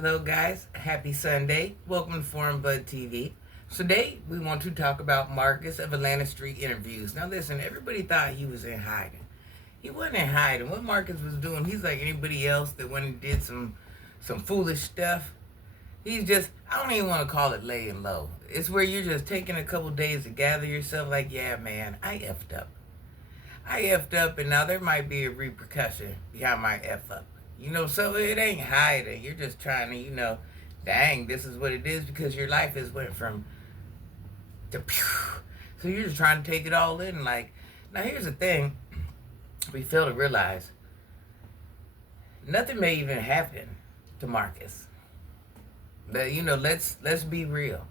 Hello, guys. Happy Sunday. Welcome to Foreign Bud TV. Today, we want to talk about Marcus of Atlanta Street Interviews. Now, listen, everybody thought he was in hiding. He wasn't in hiding. What Marcus was doing, he's like anybody else that went and did some foolish stuff. He's just, I don't even want to call it laying low. It's where you're just taking a couple days to gather yourself like, yeah, man, I effed up. I effed up, and now there might be a repercussion behind my F up. So it ain't hiding. You're just trying to, dang, this is what it is because your life has went from to pew. So you're just trying to take it all in. Like, now here's the thing. We fail to realize nothing may even happen to Marcus. But, let's be real.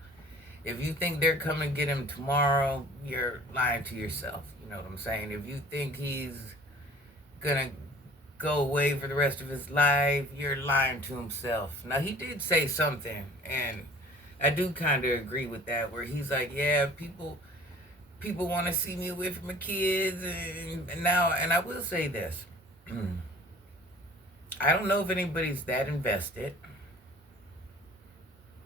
If you think they're coming to get him tomorrow, you're lying to yourself. You know what I'm saying? If you think he's gonna go away for the rest of his life, you're lying to himself. Now, he did say something, and I do kind of agree with that, where he's like, yeah, people want to see me away from my kids, and I will say this. I don't know if anybody's that invested.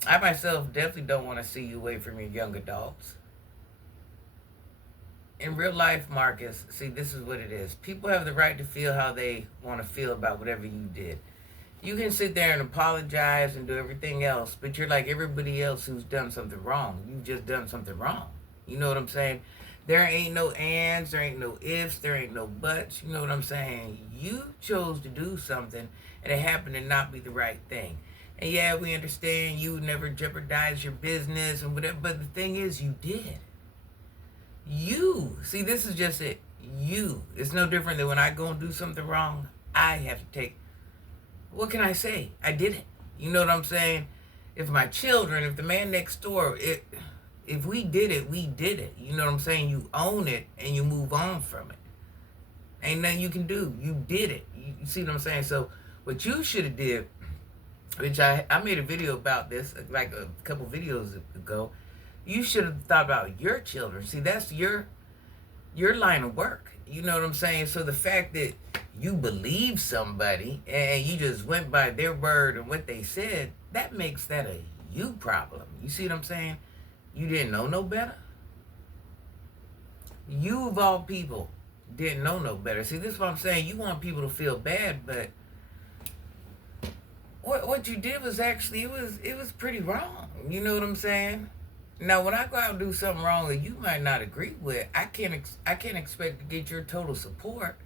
I myself definitely don't want to see you away from your young adults. In real life, Marcus, see, this is what it is. People have the right to feel how they want to feel about whatever you did. You can sit there and apologize and do everything else, but you're like everybody else who's done something wrong. You've just done something wrong. You know what I'm saying? There ain't no ands, there ain't no ifs, there ain't no buts. You know what I'm saying? You chose to do something, and it happened to not be the right thing. And yeah, we understand you would never jeopardize your business and whatever, but the thing is, you did. You. See, this is just it. You. It's no different than when I go and do something wrong, I have to take, what can I say? I did it. You know what I'm saying? If my children, if the man next door, if we did it, we did it. You know what I'm saying? You own it and you move on from it. Ain't nothing you can do. You did it. You see what I'm saying? So what you should have did, which I made a video about this like a couple videos ago. You should have thought about your children. See, that's your line of work. You know what I'm saying? So the fact that you believe somebody and you just went by their word and what they said, that makes that a you problem. You see what I'm saying? You didn't know no better. You of all people didn't know no better. See, this is what I'm saying. You want people to feel bad, but what you did was actually, it was pretty wrong. You know what I'm saying? Now, when I go out and do something wrong that you might not agree with, I can't expect to get your total support.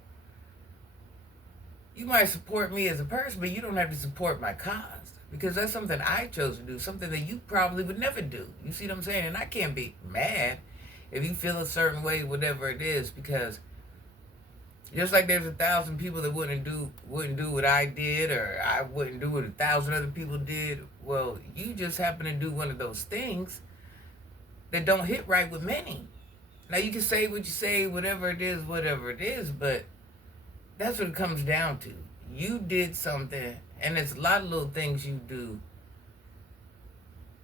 You might support me as a person, but you don't have to support my cause, because that's something I chose to do, something that you probably would never do. You see what I'm saying? And I can't be mad if you feel a certain way, whatever it is, because just like there's 1,000 people that wouldn't do what I did, or I wouldn't do what 1,000 other people did. Well, you just happen to do one of those things that don't hit right with many. Now, you can say what you say, whatever it is, but that's what it comes down to. You did something, and there's a lot of little things you do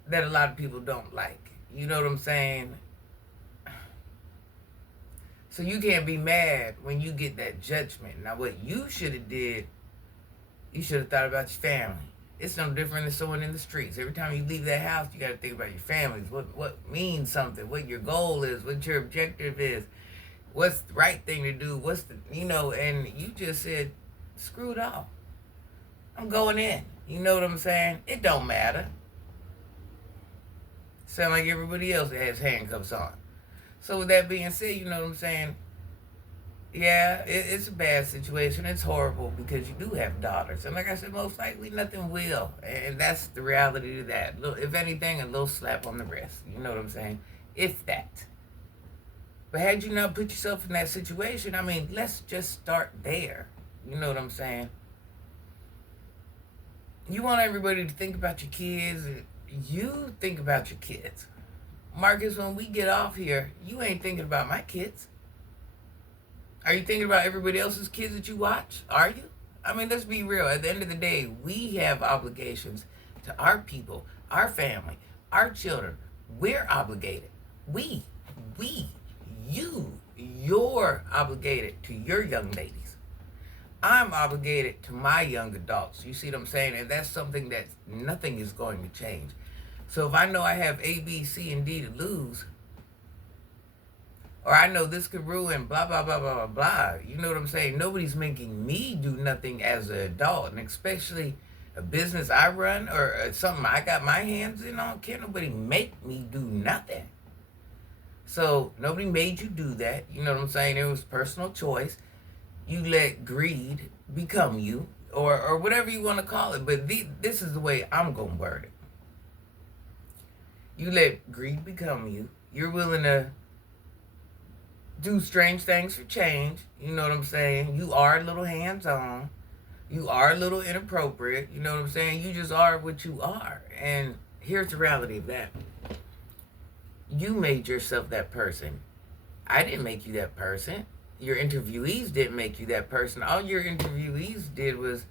that a lot of people don't like. You know what I'm saying? So you can't be mad when you get that judgment. Now, what you should have did, you should have thought about your family. It's no different than someone in the streets. Every time you leave that house, you got to think about your families. What means something? What your goal is? What your objective is? What's the right thing to do? What's the, and you just said, screw it all. I'm going in. You know what I'm saying? It don't matter. Sound like everybody else that has handcuffs on. So with that being said, you know what I'm saying? Yeah, it's a bad situation. It's horrible because you do have daughters. And like I said, most likely nothing will. And that's the reality to that. If anything, a little slap on the wrist. You know what I'm saying? If that. But had you not put yourself in that situation, I mean, let's just start there. You know what I'm saying? You want everybody to think about your kids. You think about your kids. Marcus, when we get off here, you ain't thinking about my kids. Are you thinking about everybody else's kids that you watch? Are you? I mean, let's be real. At the end of the day, we have obligations to our people, our family, our children. We're obligated. You're obligated to your young ladies. I'm obligated to my young adults. You see what I'm saying? And that's something that nothing is going to change. So if I know I have A, B, C, and D to lose, or I know this could ruin blah, blah, blah, blah, blah, blah. You know what I'm saying? Nobody's making me do nothing as an adult, and especially a business I run or something I got my hands in on. Can't nobody make me do nothing. So nobody made you do that. You know what I'm saying? It was personal choice. You let greed become you, or whatever you want to call it. But this is the way I'm going to word it. You let greed become you. You're willing to do strange things for change. You know what I'm saying? You are a little hands-on. You are a little inappropriate. You know what I'm saying? You just are what you are. And here's the reality of that. You made yourself that person. I didn't make you that person. Your interviewees didn't make you that person. All your interviewees did was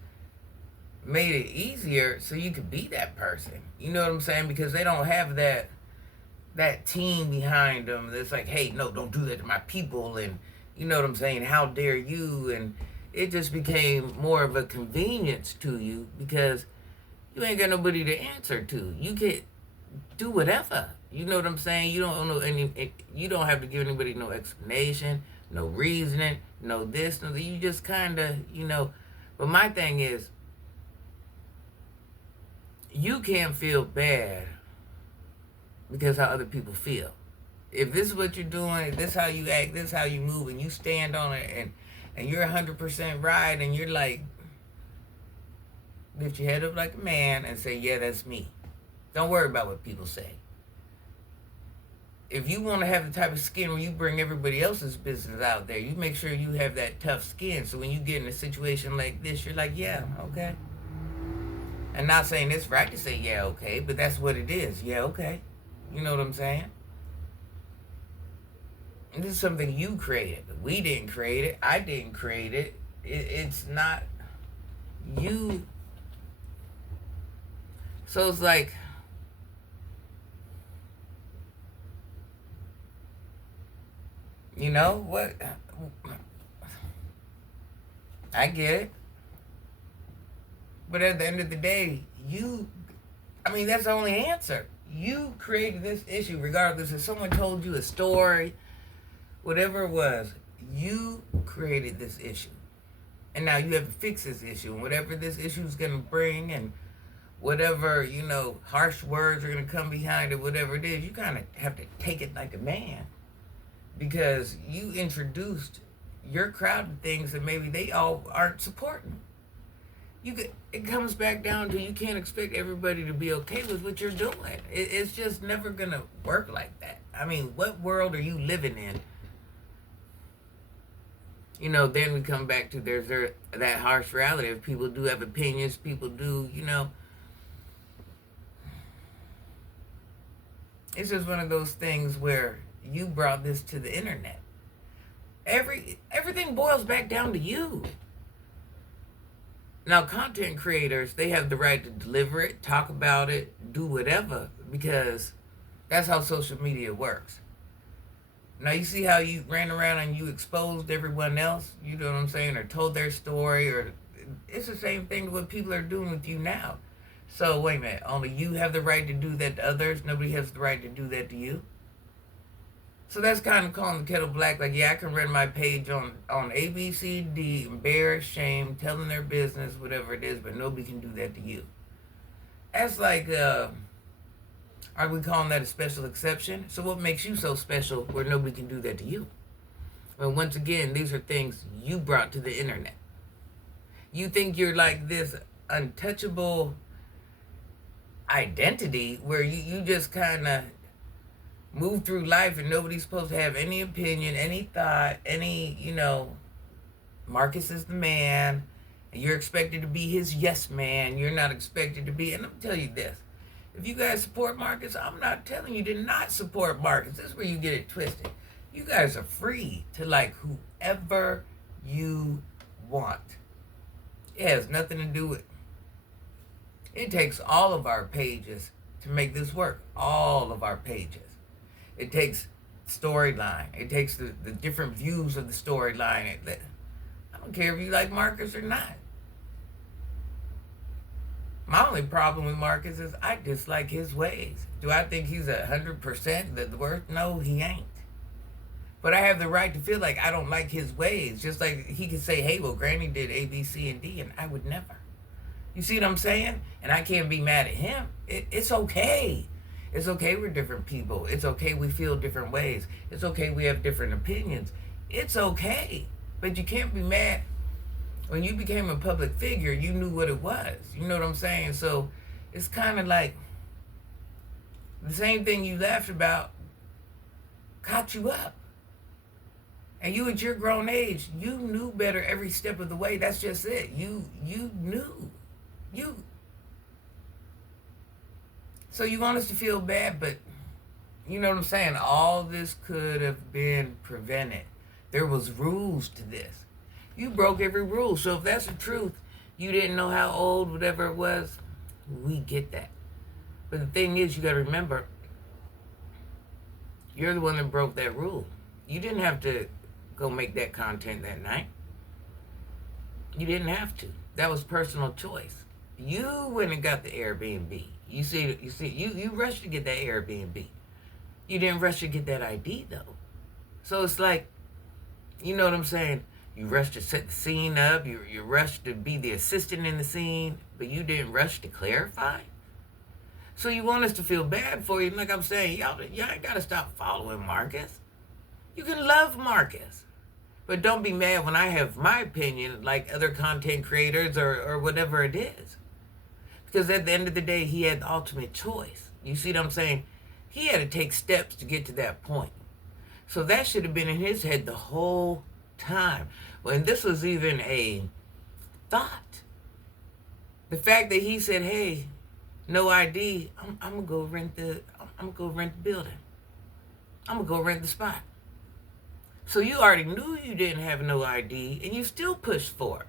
made it easier so you could be that person. You know what I'm saying? Because they don't have that team behind them that's like, hey, no, don't do that to my people, and you know what I'm saying, how dare you? And it just became more of a convenience to you because you ain't got nobody to answer to. You can do whatever. You know what I'm saying? You don't know you don't have to give anybody no explanation, no reasoning, no this, no that. You just kind of, but my thing is, you can't feel bad because how other people feel. If this is what you're doing, if this is how you act, this is how you move, and you stand on it, and you're 100% right, and you're like, lift your head up like a man and say, yeah, that's me. Don't worry about what people say. If you want to have the type of skin where you bring everybody else's business out there, you make sure you have that tough skin, so when you get in a situation like this, you're like, yeah, okay. And not saying it's right to say, yeah, okay, but that's what it is. Yeah, okay. You know what I'm saying? And this is something you created. We didn't create it. I didn't create it. It's not you. So it's like, you know what? I get it. But at the end of the day, that's the only answer. You created this issue regardless if someone told you a story, whatever it was. You created this issue. And now you have to fix this issue. And whatever this issue is going to bring, and whatever, harsh words are going to come behind it, whatever it is, you kind of have to take it like a man. Because you introduced your crowd to things that maybe they all aren't supporting. It comes back down to you can't expect everybody to be okay with what you're doing. It's just never going to work like that. I mean, what world are you living in? Then we come back to there's that harsh reality. If people do have opinions, people do, It's just one of those things where you brought this to the internet. Everything boils back down to you. Now, content creators, they have the right to deliver it, talk about it, do whatever, because that's how social media works. Now, you see how you ran around and you exposed everyone else, you know what I'm saying, or told their story, or it's the same thing to what people are doing with you now. So, wait a minute, only you have the right to do that to others, nobody has the right to do that to you? So that's kind of calling the kettle black. Like, yeah, I can run my page on A, B, C, D, embarrass, shame, telling their business, whatever it is, but nobody can do that to you. That's like, are we calling that a special exception? So what makes you so special where nobody can do that to you? Well, once again, these are things you brought to the internet. You think you're like this untouchable identity where you just kind of move through life and nobody's supposed to have any opinion, any thought, any, Marcus is the man, and you're expected to be his yes man. You're not expected to be, and I'm tell you this, if you guys support Marcus, I'm not telling you to not support Marcus. This is where you get it twisted. You guys are free to like whoever you want. It has nothing to do with, it takes all of our pages to make this work. All of our pages. It takes storyline. It takes the different views of the storyline. don't care if you like Marcus or not. My only problem with Marcus is I dislike his ways. Do I think he's 100% the worst? No, he ain't. But I have the right to feel like I don't like his ways. Just like he could say, hey, well, Granny did A, B, C, and D, and I would never. You see what I'm saying? And I can't be mad at him. It's okay. It's okay we're different people. It's okay we feel different ways. It's okay we have different opinions. It's okay. But you can't be mad. When you became a public figure, you knew what it was. You know what I'm saying? So it's kind of like the same thing you laughed about caught you up. And you at your grown age, you knew better every step of the way. That's just it. You knew. So you want us to feel bad, but you know what I'm saying? All this could have been prevented. There was rules to this. You broke every rule. So if that's the truth, you didn't know how old, whatever it was, we get that. But the thing is, you got to remember, you're the one that broke that rule. You didn't have to go make that content that night. You didn't have to. That was personal choice. You went and got the Airbnb. You rushed to get that Airbnb. You didn't rush to get that ID, though. So it's like, you know what I'm saying? You rushed to set the scene up. You rushed to be the assistant in the scene, but you didn't rush to clarify. So you want us to feel bad for you. Like I'm saying, y'all ain't got to stop following Marcus. You can love Marcus. But don't be mad when I have my opinion, like other content creators or whatever it is. Because at the end of the day, he had the ultimate choice. You see what I'm saying? He had to take steps to get to that point. So that should have been in his head the whole time. When this was even a thought. The fact that he said, hey, no ID, I'm gonna go rent the building. I'm gonna go rent the spot. So you already knew you didn't have no ID and you still pushed for it.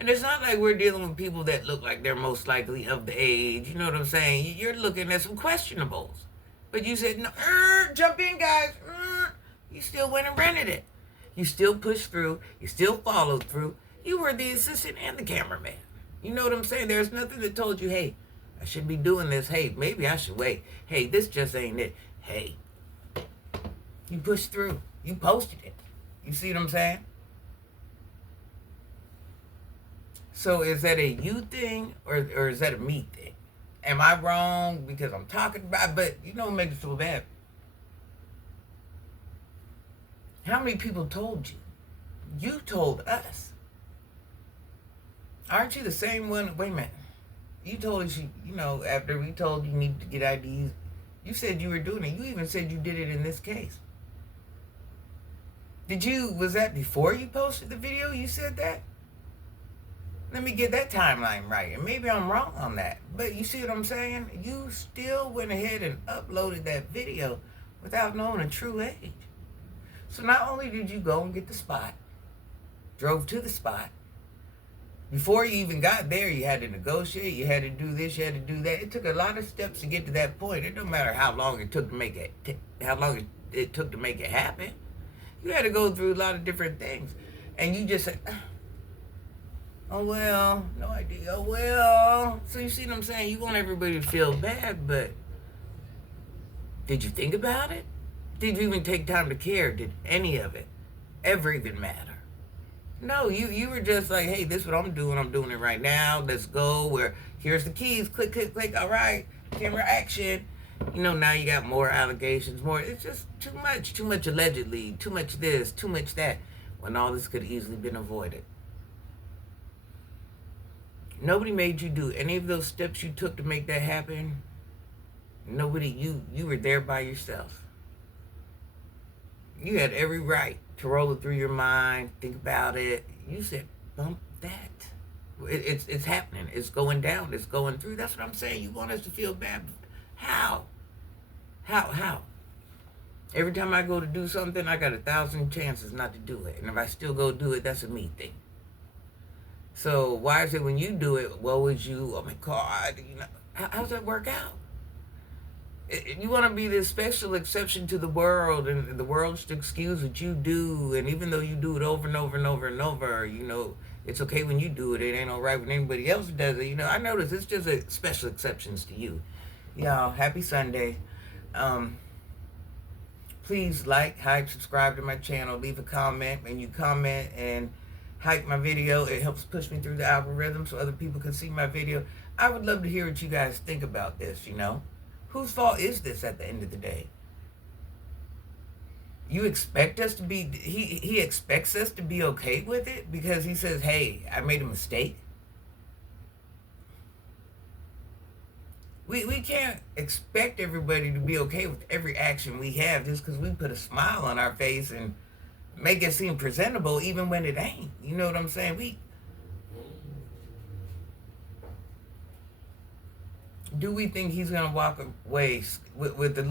And it's not like we're dealing with people that look like they're most likely of the age. You know what I'm saying? You're looking at some questionables. But you said, no, jump in, guys. You still went and rented it. You still pushed through. You still followed through. You were the assistant and the cameraman. You know what I'm saying? There's nothing that told you, hey, I should be doing this. Hey, maybe I should wait. Hey, this just ain't it. Hey, you pushed through. You posted it. You see what I'm saying? So is that a you thing or is that a me thing? Am I wrong because I'm talking about, but you know what makes it so bad? How many people told you? You told us. Aren't you the same one? Wait a minute. You told us, after we told you need to get IDs, you said you were doing it. You even said you did it in this case. Was that before you posted the video? You said that? Let me get that timeline right. And maybe I'm wrong on that. But you see what I'm saying? You still went ahead and uploaded that video without knowing a true age. So not only did you go and get the spot, drove to the spot, before you even got there, you had to negotiate, you had to do this, you had to do that. It took a lot of steps to get to that point. It don't matter how long it took to make it happen. You had to go through a lot of different things. And you just said, oh, well, no idea. Oh, well. So you see what I'm saying? You want everybody to feel bad, but did you think about it? Did you even take time to care? Did any of it ever even matter? No, you were just like, hey, this is what I'm doing. I'm doing it right now. Let's go. Here's the keys. Click, click, click. All right. Camera action. Now you got more allegations, more. It's just too much allegedly, too much this, too much that, when all this could easily been avoided. Nobody made you do any of those steps you took to make that happen. Nobody, you were there by yourself. You had every right to roll it through your mind, think about it. You said, bump that. It's happening. It's going down. It's going through. That's what I'm saying. You want us to feel bad. How? Every time I go to do something, I got 1,000 chances not to do it. And if I still go do it, that's a me thing. So why is it when you do it, woe is you, oh my God, how does that work out? You want to be this special exception to the world, and the world should excuse what you do. And even though you do it over and over and over and over, it's okay when you do it. It ain't all right when anybody else does it. I notice it's just a special exceptions to you. Y'all, happy Sunday. Please like, hype, subscribe to my channel, leave a comment. When you comment and hype my video, it helps push me through the algorithm so other people can see my video. I would love to hear what you guys think about this. Whose fault is this at the end of the day? You expect us to be, he expects us to be okay with it because he says, hey, I made a mistake. We can't expect everybody to be okay with every action we have just because we put a smile on our face and make it seem presentable even when it ain't. You know what I'm saying? Do we think he's gonna walk away with a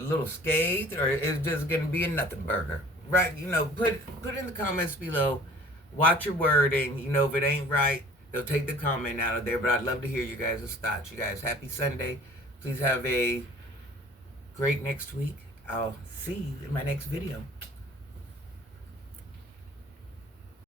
little scathed, or is just gonna be a nothing burger? Right? Put in the comments below. Watch your wording. If it ain't right, they'll take the comment out of there. But I'd love to hear you guys' thoughts. You guys, happy Sunday. Please have a great next week. I'll see you in my next video.